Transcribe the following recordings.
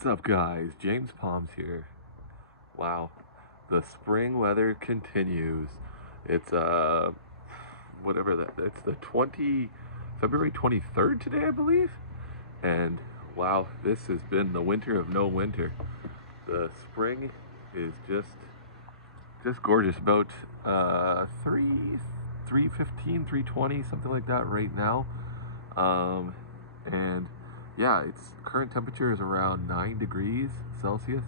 What's up, guys? James Palms here. Wow, the spring weather continues. It's whatever that. It's the February 23rd today, I believe. And wow, this has been the winter of no winter. The spring is just gorgeous. About 3:15, 3:20, something like that right now. And yeah, its current temperature is around 9 degrees Celsius.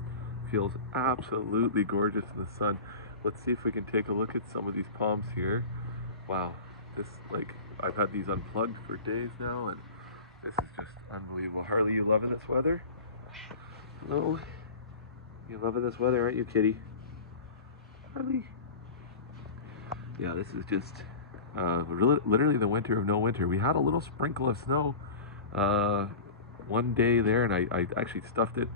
Feels absolutely gorgeous in the sun. Let's see if we can take a look at some of these palms here. Wow, this, like, I've had these unplugged for days now, and this is just unbelievable. Harley, you loving this weather? No? You loving this weather, aren't you, kitty? Harley? Yeah, this is just literally the winter of no winter. We had a little sprinkle of snow one day there, and I actually stuffed it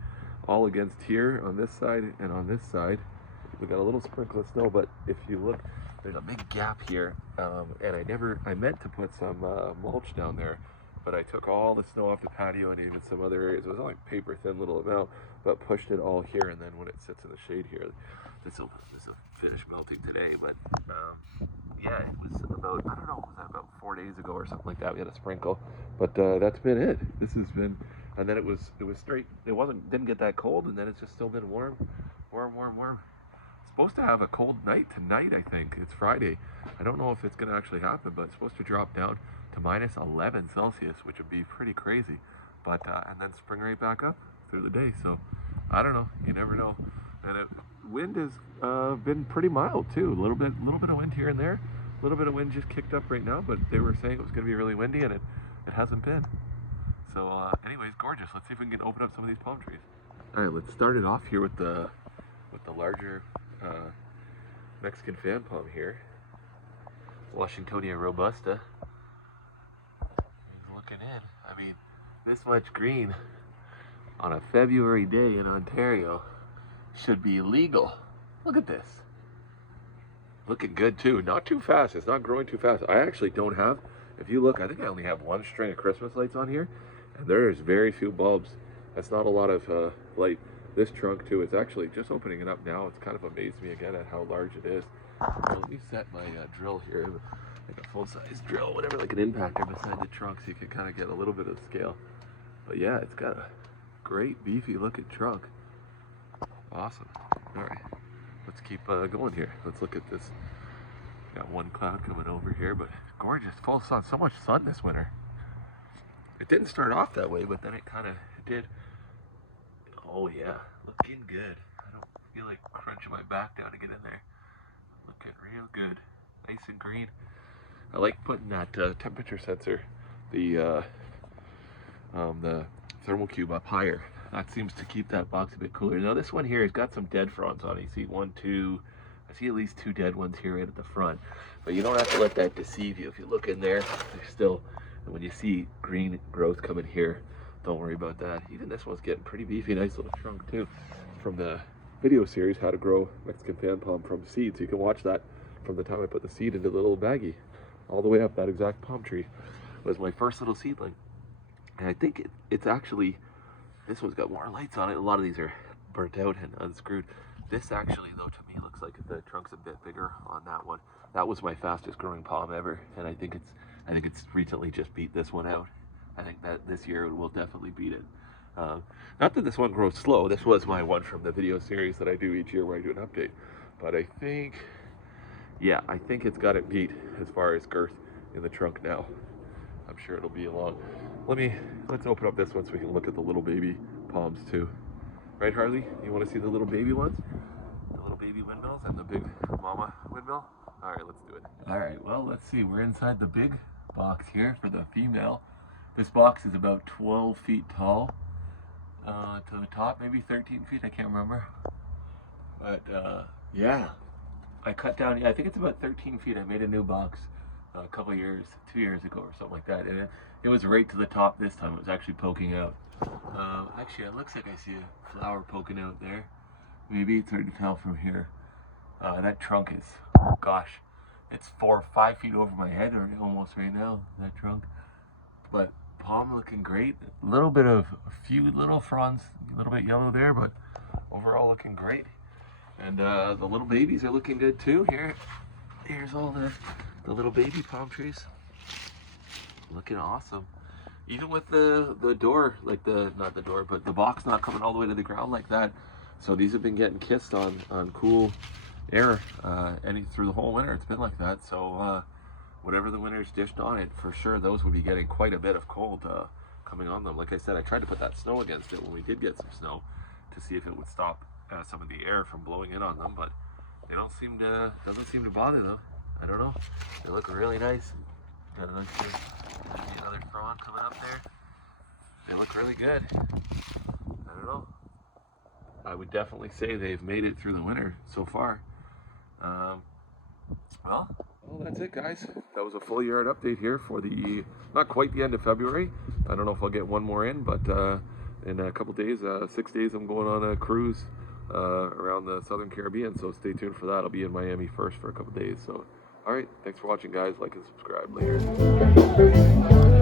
all against here on this side and on this side. We got a little sprinkle of snow, but if you look, there's a big gap here, and I meant to put some mulch down there, but I took all the snow off the patio and even some other areas. It was only paper thin little amount, but pushed it all here, and then when it sits in the shade here, this will finish melting today. But yeah, it was about, I don't know, was that about 4 days ago or something like that? We had a sprinkle, but that's been it. This has been, and then it was straight. It didn't get that cold, and then it's just still been warm. It's supposed to have a cold night tonight, I think. It's Friday. I don't know if it's going to actually happen, but it's supposed to drop down to minus 11 Celsius, which would be pretty crazy. But and then spring right back up through the day. So I don't know. You never know. And wind has been pretty mild too. A little bit of wind here and there. A little bit of wind just kicked up right now, but they were saying it was going to be really windy, and it hasn't been. So anyways, gorgeous. Let's see if we can open up some of these palm trees. All right, let's start it off here with the larger Mexican fan palm here, Washingtonia robusta. He's looking in. I mean, this much green on a February day in Ontario should be legal. Look at this. Looking good too. Not too fast. It's not growing too fast. I actually don't have, if you look, I think I only have one string of Christmas lights on here, and there's very few bulbs. That's not a lot of light. This trunk too, it's actually just opening it up now. It's kind of amazed me again at how large it is. So let me set my drill here, like a full-size drill, whatever, like an impactor beside the trunk, so you can kind of get a little bit of scale. But yeah, it's got a great beefy looking trunk. Awesome. All right, let's keep going here. Let's look at this. Got one cloud coming over here, but gorgeous, full sun. So much sun this winter. It didn't start off that way, but then it kind of did. Oh yeah, looking good. I don't feel like crunching my back down to get in there. Looking real good, nice and green. I like putting that temperature sensor, the thermal cube up higher. That seems to keep that box a bit cooler. Now this one here has got some dead fronds on it. You see one, two, I see at least two dead ones here right at the front. But you don't have to let that deceive you. If you look in there, there's still, and when you see green growth coming here, don't worry about that. Even this one's getting pretty beefy, nice little trunk too. From the video series, How to Grow Mexican Fan Palm from Seed. So you can watch that from the time I put the seed into the little baggie, all the way up. That exact palm tree was my first little seedling. And I think it's actually, this one's got more lights on it. A lot of these are burnt out and unscrewed. This actually, though, to me looks like the trunk's a bit bigger on that one. That was my fastest growing palm ever, and I think it's recently just beat this one out. I think that this year it will definitely beat it. Not that this one grows slow. This was my one from the video series that I do each year where I do an update. But I think, yeah, I think it's got it beat as far as girth in the trunk now. I'm sure it'll be along. Let's open up this one so we can look at the little baby palms too. Right, Harley? You want to see the little baby ones? The little baby windmills and the big mama windmill? All right, let's do it. All right, well, let's see. We're inside the big box here for the female. This box is about 12 feet tall to the top, maybe 13 feet, I can't remember. But yeah, I cut down, I think it's about 13 feet. I made a new box a couple years, 2 years ago or something like that. And it was right to the top this time. It was actually poking out. Actually, it looks like I see a flower poking out there. Maybe it's hard to tell from here. That trunk is, gosh, it's 4 or 5 feet over my head, or almost right now, that trunk. But palm looking great. A little bit of a few little fronds, a little bit yellow there, but overall looking great. And the little babies are looking good too. Here's all the little baby palm trees. Looking awesome. Even with the door, like not the door, but the box not coming all the way to the ground like that. So these have been getting kissed on cool air through the whole winter. It's been like that. So whatever the winter's dished on it, for sure those would be getting quite a bit of cold coming on them. Like I said, I tried to put that snow against it when we did get some snow to see if it would stop some of the air from blowing in on them, but they doesn't seem to bother though. I don't know. They look really nice. Got a nice another frond coming up there. They look really good. I don't know. I would definitely say they've made it through the winter so far. Well, that's it, guys. That was a full yard update here for not quite the end of February. I don't know if I'll get one more in, but in a couple days, 6 days, I'm going on a cruise around the Southern Caribbean. So stay tuned for that. I'll be in Miami first for a couple days. So, all right. Thanks for watching, guys. Like and subscribe. Later.